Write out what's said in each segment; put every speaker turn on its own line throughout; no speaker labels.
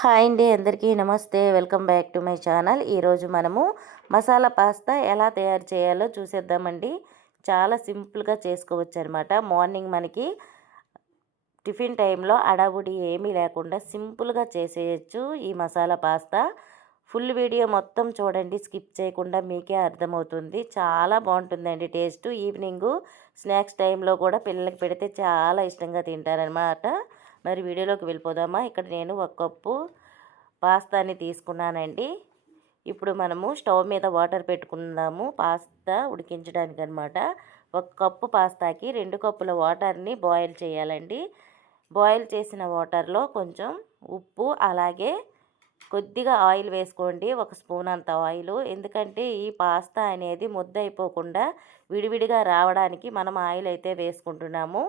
Hi అండి అందరికీ నమస్తే. Welcome back to my channel. ఈరోజు మనము మసాలా పాస్తా ఎలా తయారు చేయాలో చూసేద్దామండి. చాలా సింపుల్గా చేసుకోవచ్చు అనమాట మార్నింగ్ మనకి టిఫిన్ టైంలో అడావుడి ఏమీ లేకుండా సింపుల్గా చేసేయచ్చు ఈ మసాలా పాస్తా. ఫుల్ వీడియో మొత్తం చూడండి స్కిప్ చేయకుండా మీకే అర్థమవుతుంది. చాలా బాగుంటుందండి టేస్ట్. ఈవినింగ్ స్నాక్స్ టైంలో కూడా పిల్లలకి పెడితే చాలా ఇష్టంగా తింటారనమాట మరి వీడియోలోకి వెళ్ళిపోదామా? ఇక్కడ నేను ఒక కప్పు పాస్తాని తీసుకున్నానండి. ఇప్పుడు మనము స్టవ్ మీద వాటర్ పెట్టుకుందాము. పాస్తా ఉడికించడానికి అనమాట ఒక కప్పు పాస్తాకి రెండు కప్పుల వాటర్ని బాయిల్ చేయాలండి. బాయిల్ చేసిన వాటర్లో కొంచెం ఉప్పు అలాగే కొద్దిగా ఆయిల్ వేసుకోండి. ఒక స్పూన్ అంత ఆయిల్. ఎందుకంటే ఈ పాస్తా అనేది ముద్ద అయిపోకుండా విడివిడిగా రావడానికి మనం ఆయిల్ అయితే వేసుకుంటున్నాము.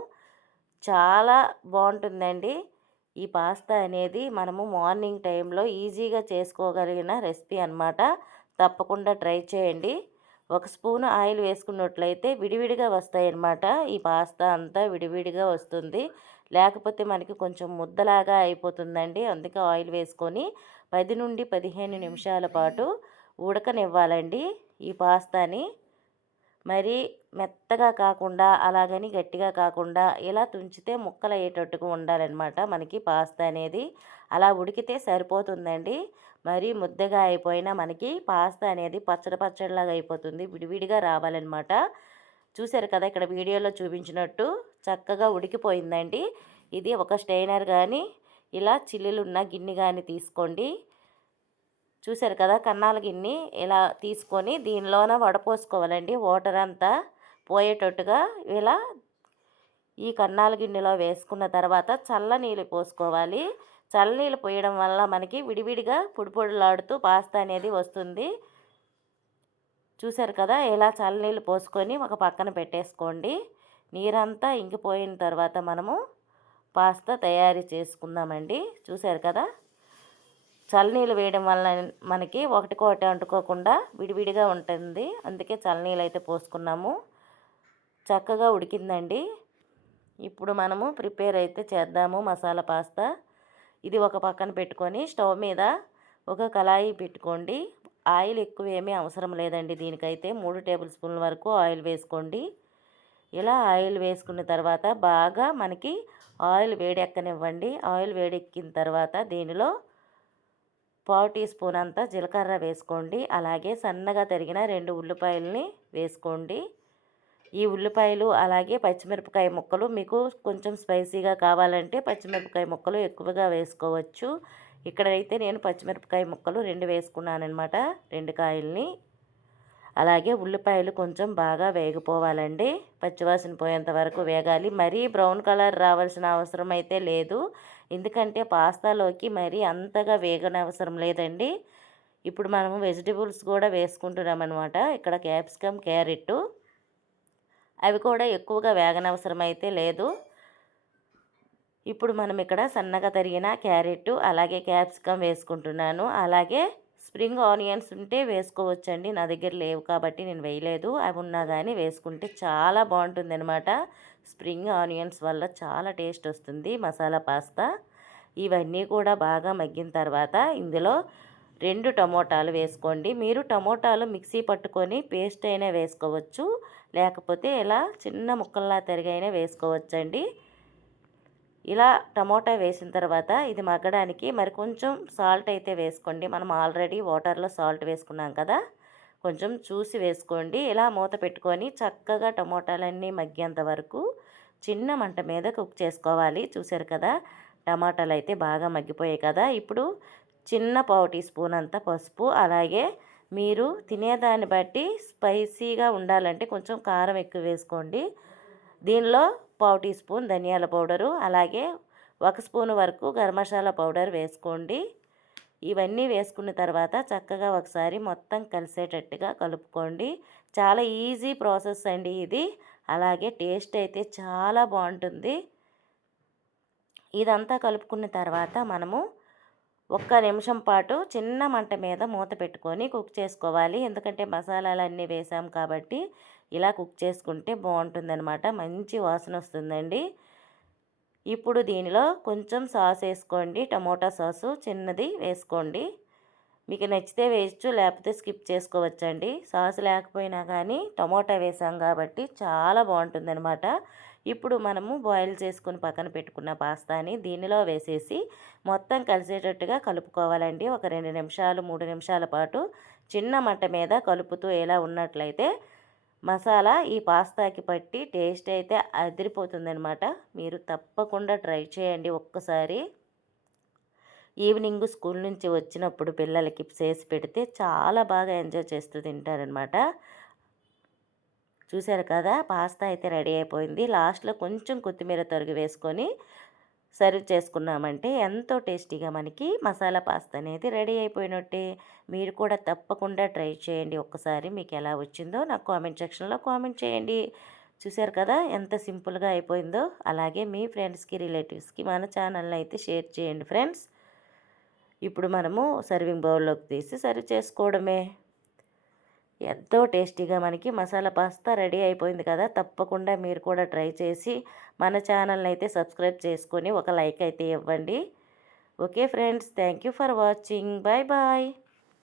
చాలా బాగుంటుందండి. ఈ పాస్తా అనేది మనము మార్నింగ్ టైంలో ఈజీగా చేసుకోగలిగిన రెసిపీ అనమాట తప్పకుండా ట్రై చేయండి. ఒక స్పూన్ ఆయిల్ వేసుకున్నట్లయితే విడివిడిగా వస్తాయి అన్నమాట ఈ పాస్తా అంతా విడివిడిగా వస్తుంది. లేకపోతే మనకి కొంచెం ముద్దలాగా అయిపోతుందండి. అందుకే ఆయిల్ వేసుకొని పది నుండి పదిహేను నిమిషాల పాటు ఉడకనివ్వాలండి ఈ పాస్తాని. మరి మెత్తగా కాకుండా అలాగని గట్టిగా కాకుండా ఇలా తుంచితే ముక్కలు అయ్యేటట్టుగా ఉండాలన్నమాట మనకి పాస్తా అనేది. అలా ఉడికితే సరిపోతుందండి. మరి ముద్దగా అయిపోయినా మనకి పాస్తా అనేది పచ్చడి పచ్చడిలాగా అయిపోతుంది. విడివిడిగా రావాలన్నమాట. చూశారు కదా ఇక్కడ వీడియోలో చూపించినట్టు చక్కగా ఉడికిపోయిందండి. ఇది ఒక స్టైనర్ కానీ ఇలా చిల్లులున్న గిన్నె కానీ తీసుకోండి. చూశారు కదా కన్నాల గిన్ని ఇలా తీసుకొని దీనిలోన వడపోసుకోవాలండి. వాటర్ అంతా పోయేటట్టుగా ఇలా ఈ కన్నాల గిన్నెలో వేసుకున్న తర్వాత చల్ల నీళ్ళు పోసుకోవాలి. చల్ల నీళ్ళు పోయడం వల్ల మనకి విడివిడిగా పొడిపొడిలాడుతూ పాస్తా అనేది వస్తుంది. చూశారు కదా ఇలా చల్లనీళ్ళు పోసుకొని ఒక పక్కన పెట్టేసుకోండి. నీరంతా ఇంకిపోయిన తర్వాత మనము పాస్తా తయారు చేసుకుందామండి. చూశారు కదా చల్లనీళ్ళు వేయడం వల్ల మనకి ఒకటి ఒకటి అంటుకోకుండా విడివిడిగా ఉంటుంది. అందుకే చల్లనీళ్ళు అయితే పోసుకున్నాము. చక్కగా ఉడికిందండి. ఇప్పుడు మనము ప్రిపేర్ అయితే చేద్దాము మసాలా పాస్తా. ఇది ఒక పక్కన పెట్టుకొని స్టవ్ మీద ఒక కళాయి పెట్టుకోండి. ఆయిల్ ఎక్కువ ఏమీ అవసరం లేదండి దీనికైతే. మూడు టేబుల్ స్పూన్ల వరకు ఆయిల్ వేసుకోండి. ఇలా ఆయిల్ వేసుకున్న తర్వాత బాగా మనకి ఆయిల్ వేడెక్కనివ్వండి. ఆయిల్ వేడెక్కిన తర్వాత దీనిలో పావు టీ స్పూన్ అంతా జీలకర్ర వేసుకోండి. అలాగే సన్నగా తరిగిన రెండు ఉల్లిపాయలని వేసుకోండి. ఈ ఉల్లిపాయలు అలాగే పచ్చిమిరపకాయ ముక్కలు మీకు కొంచెం స్పైసీగా కావాలంటే పచ్చిమిరపకాయ ముక్కలు ఎక్కువగా వేసుకోవచ్చు. ఇక్కడైతే నేను పచ్చిమిరపకాయ ముక్కలు రెండు వేసుకున్నాను అనమాట రెండు కాయల్ని. అలాగే ఉల్లిపాయలు కొంచెం బాగా వేగిపోవాలండి. పచ్చివాసన పోయేంత వరకు వేగాలి. మరీ బ్రౌన్ కలర్ రావాల్సిన అవసరం అయితే లేదు. ఎందుకంటే పాస్తాలోకి మరీ అంతగా వేగనవసరం లేదండి. ఇప్పుడు మనము వెజిటబుల్స్ కూడా వేసుకుంటున్నాం అనమాట ఇక్కడ క్యాప్సికమ్ క్యారెట్ అవి కూడా ఎక్కువగా వేగనవసరం అయితే లేదు. ఇప్పుడు మనం ఇక్కడ సన్నగా తరిగిన క్యారెట్ అలాగే క్యాప్సికమ్ వేసుకుంటున్నాను. అలాగే స్ప్రింగ్ ఆనియన్స్ ఉంటే వేసుకోవచ్చండి. నా దగ్గర లేవు కాబట్టి నేను వేయలేదు. అవి ఉన్నా కానీ వేసుకుంటే చాలా బాగుంటుంది అనమాట స్ప్రింగ్ ఆనియన్స్ వల్ల చాలా టేస్ట్ వస్తుంది. మసాలా పాస్తా ఇవన్నీ కూడా బాగా మగ్గిన తర్వాత ఇందులో రెండు టమోటాలు వేసుకోండి. మీరు టమోటాలు మిక్సీ పట్టుకొని పేస్ట్ అయినా వేసుకోవచ్చు. లేకపోతే ఇలా చిన్న ముక్కల్లా తరిగైనా వేసుకోవచ్చండి. ఇలా టమోటా వేసిన తర్వాత ఇది మగ్గడానికి మరి కొంచెం సాల్ట్ అయితే వేసుకోండి. మనం ఆల్రెడీ వాటర్లో సాల్ట్ వేసుకున్నాం కదా కొంచెం చూసి వేసుకోండి. ఇలా మూత పెట్టుకొని చక్కగా టమోటాలన్నీ మగ్గేంత వరకు చిన్న మంట మీద కుక్ చేసుకోవాలి. చూసారు కదా టమాటాలు అయితే బాగా మగ్గిపోయాయి కదా. ఇప్పుడు చిన్న పావు టీ స్పూన్ అంత పసుపు అలాగే మీరు తినేదాన్ని బట్టి స్పైసీగా ఉండాలంటే కొంచెం కారం ఎక్కువ వేసుకోండి. దీనిలో పావు టీ స్పూన్ ధనియాల పౌడరు అలాగే ఒక స్పూన్ వరకు గరం మసాలా పౌడర్ వేసుకోండి. ఇవన్నీ వేసుకున్న తర్వాత చక్కగా ఒకసారి మొత్తం కలిసేటట్టుగా కలుపుకోండి. చాలా ఈజీ ప్రాసెస్ అండి ఇది. అలాగే టేస్ట్ అయితే చాలా బాగుంటుంది. ఇదంతా కలుపుకున్న తర్వాత మనము ఒక్క నిమిషం పాటు చిన్న మంట మీద మూత పెట్టుకొని కుక్ చేసుకోవాలి. ఎందుకంటే మసాలాలు అన్నీ వేసాం కాబట్టి ఇలా కుక్ చేసుకుంటే బాగుంటుందన్నమాట. మంచి వాసన వస్తుందండి. ఇప్పుడు దీనిలో కొంచెం సాస్ వేసుకోండి. టమోటా సాసు చిన్నది వేసుకోండి. మీకు నచ్చితే వేయచ్చు లేకపోతే స్కిప్ చేసుకోవచ్చండి. సాస్ లేకపోయినా కానీ టమోటా వేసాం కాబట్టి చాలా బాగుంటుందన్నమాట. ఇప్పుడు మనము బాయిల్ చేసుకుని పక్కన పెట్టుకున్న పాస్తాని దీనిలో వేసేసి మొత్తం కలిసేటట్టుగా కలుపుకోవాలండి. ఒక రెండు నిమిషాలు మూడు నిమిషాల పాటు చిన్న మంట మీద కలుపుతూ ఎలా ఉన్నట్లయితే మసాలా ఈ పాస్తాకి పట్టి టేస్ట్ అయితే అదిరిపోతుందనమాట మీరు తప్పకుండా ట్రై చేయండి ఒక్కసారి. ఈవినింగ్ స్కూల్ నుంచి వచ్చినప్పుడు పిల్లలకి చేసి పెడితే చాలా బాగా ఎంజాయ్ చేస్తూ తింటారనమాట చూశారు కదా పాస్తా అయితే రెడీ అయిపోయింది. లాస్ట్లో కొంచెం కొత్తిమీర తొరిగి వేసుకొని సర్వ్ చేసుకున్నామంటే ఎంతో టేస్టీగా మనకి మసాలా పాస్తా అనేది రెడీ అయిపోయినట్టే. మీరు కూడా తప్పకుండా ట్రై చేయండి. ఒక్కసారి మీకు ఎలా వచ్చిందో నాకు కామెంట్ సెక్షన్లో కామెంట్ చేయండి. చూశారు కదా ఎంత సింపుల్గా అయిపోయిందో. అలాగే మీ ఫ్రెండ్స్కి రిలేటివ్స్కి మన ఛానల్ని అయితే షేర్ చేయండి ఫ్రెండ్స్. ఇప్పుడు మనము సర్వింగ్ బౌల్లోకి తీసి సర్వ్ చేసుకోవడమే. ఎంతో టేస్టీగా మనకి మసాలా పాస్తా రెడీ అయిపోయింది కదా. తప్పకుండా మీరు కూడా ట్రై చేసి మన ఛానల్ని అయితే సబ్స్క్రైబ్ చేసుకొని ఒక లైక్ అయితే ఇవ్వండి. Okay friends thank you for watching. Bye bye.